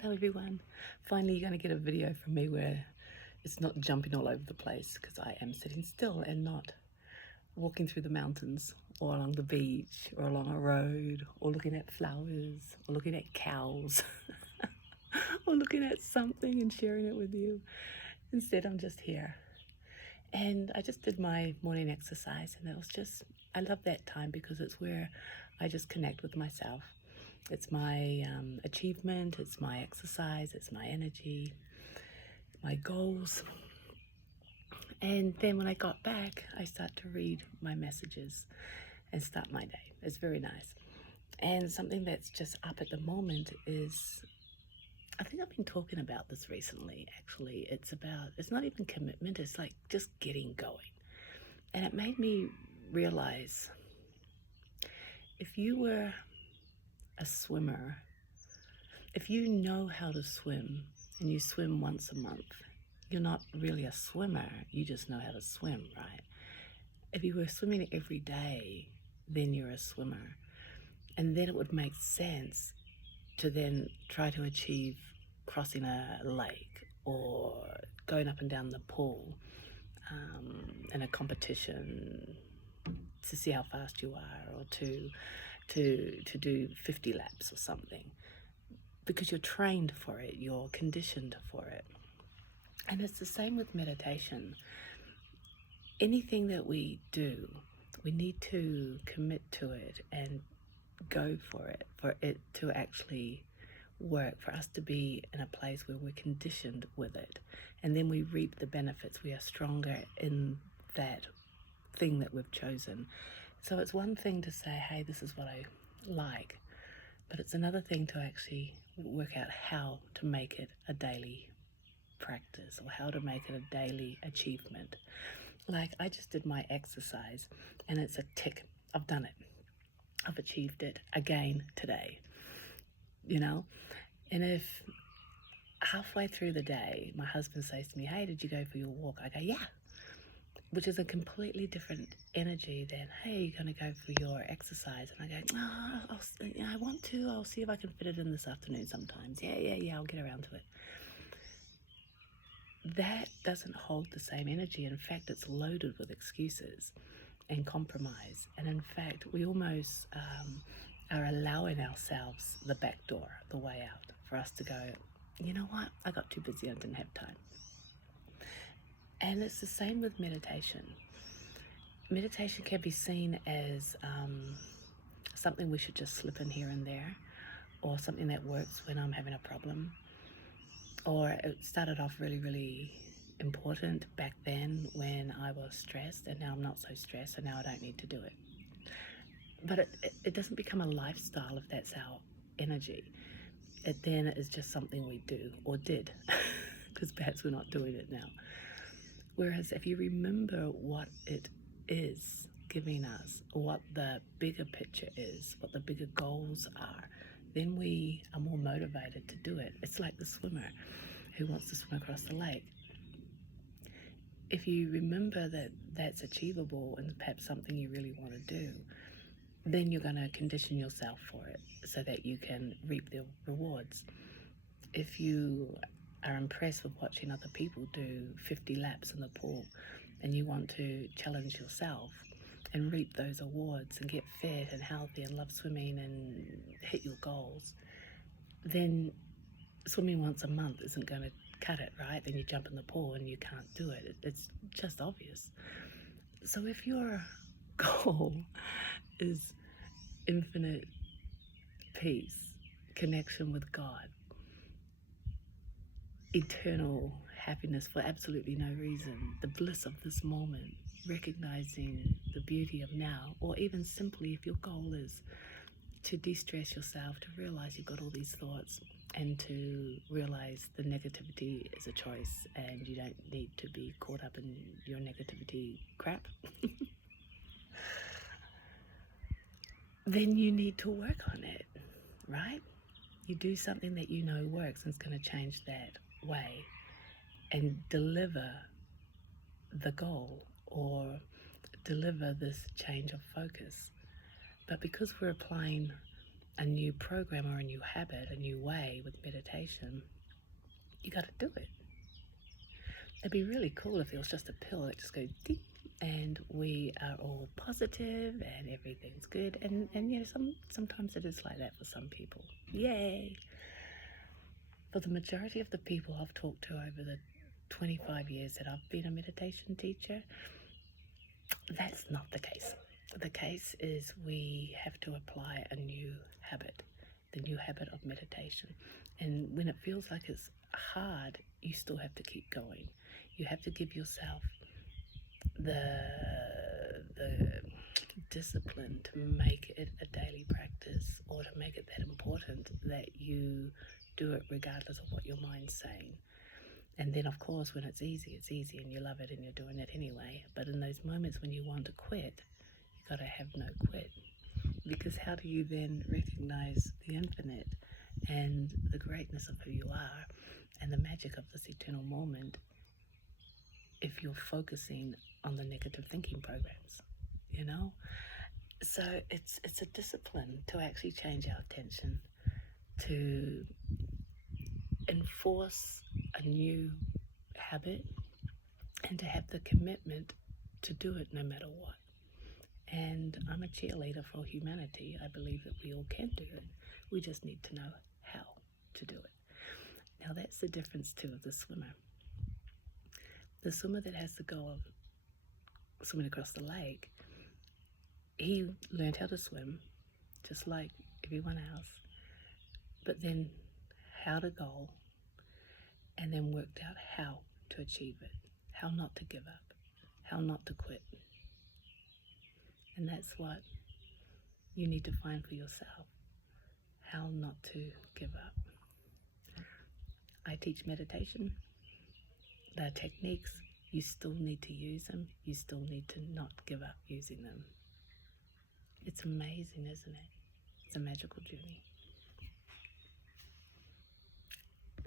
Hello everyone. Finally you're going to get a video from me where it's not jumping all over the place, because I am sitting still and not walking through the mountains or along the beach or along a road or looking at flowers or looking at cows or looking at something and sharing it with you. Instead, I'm just here. And I just did my morning exercise, and I love that time because it's where I just connect with myself. It's my achievement, it's my exercise, it's my energy, my goals. And then when I got back, I start to read my messages and start my day. It's very nice. And something that's just up at the moment is, I think I've been talking about this recently, actually. It's not even commitment, it's like just getting going. And it made me realize, if you were a swimmer, if you know how to swim and you swim once a month, you're not really a swimmer, you just know how to swim, right? If you were swimming every day, then you're a swimmer. And then it would make sense to then try to achieve crossing a lake or going up and down the pool in a competition to see how fast you are, or to do 50 laps or something, because you're trained for it, you're conditioned for it. And it's the same with meditation. Anything that we do, we need to commit to it and go for it to actually work, for us to be in a place where we're conditioned with it, and then we reap the benefits. We are stronger in that thing that we've chosen. So it's one thing to say, hey, this is what I like, but it's another thing to actually work out how to make it a daily practice, or how to make it a daily achievement. Like, I just did my exercise and it's a tick. I've done it. I've achieved it again today, you know? And if halfway through the day my husband says to me, hey, did you go for your walk? I go, yeah. Which is a completely different energy than, hey, you're going to go for your exercise. And I go, I want to. I'll see if I can fit it in this afternoon sometimes. Yeah, I'll get around to it. That doesn't hold the same energy. In fact, it's loaded with excuses and compromise. And in fact, we almost are allowing ourselves the back door, the way out, for us to go, you know what, I got too busy, I didn't have time. And it's the same with meditation. Meditation can be seen as something we should just slip in here and there, or something that works when I'm having a problem. Or it started off really, really important back then when I was stressed, and now I'm not so stressed, so now I don't need to do it. But it doesn't become a lifestyle if that's our energy. It then is just something we do, or did, because perhaps we're not doing it now. Whereas if you remember what it is giving us, what the bigger picture is, what the bigger goals are, then we are more motivated to do it. It's like the swimmer who wants to swim across the lake. If you remember that that's achievable and perhaps something you really want to do, then you're going to condition yourself for it so that you can reap the rewards. If you are impressed with watching other people do 50 laps in the pool, and you want to challenge yourself and reap those awards and get fit and healthy and love swimming and hit your goals, then swimming once a month isn't going to cut it, right? Then you jump in the pool and you can't do it. It's just obvious. So if your goal is infinite peace, connection with God, eternal happiness for absolutely no reason, the bliss of this moment, recognizing the beauty of now, or even simply if your goal is to de-stress yourself, to realize you've got all these thoughts, and to realize the negativity is a choice and you don't need to be caught up in your negativity crap, then you need to work on it, right? You do something that you know works and it's going to change that way and deliver the goal, or deliver this change of focus. But because we're applying a new program or a new habit, a new way with meditation, you got to do it. It'd be really cool if it was just a pill that just goes ding and we are all positive and everything's good. And yeah, sometimes it is like that for some people. Yay! For the majority of the people I've talked to over the 25 years that I've been a meditation teacher, that's not the case. The case is we have to apply a new habit, the new habit of meditation. And when it feels like it's hard, you still have to keep going. You have to give yourself the discipline to make it a daily practice, or to make it that important that you do it regardless of what your mind's saying. And then, of course, when it's easy and you love it and you're doing it anyway. But in those moments when you want to quit, you got to have no quit. Because how do you then recognize the infinite and the greatness of who you are and the magic of this eternal moment if you're focusing on the negative thinking programs, you know? So it's a discipline to actually change our attention, to enforce a new habit, and to have the commitment to do it no matter what. And I'm a cheerleader for humanity. I believe that we all can do it. We just need to know how to do it. Now that's the difference too of the swimmer. The swimmer that has the goal of swimming across the lake, he learned how to swim just like everyone else, but then how to goal, and then worked out how to achieve it, how not to give up, how not to quit. And that's what you need to find for yourself, how not to give up. I teach meditation. The techniques, you still need to use them. You still need to not give up using them. It's amazing, isn't it? It's a magical journey.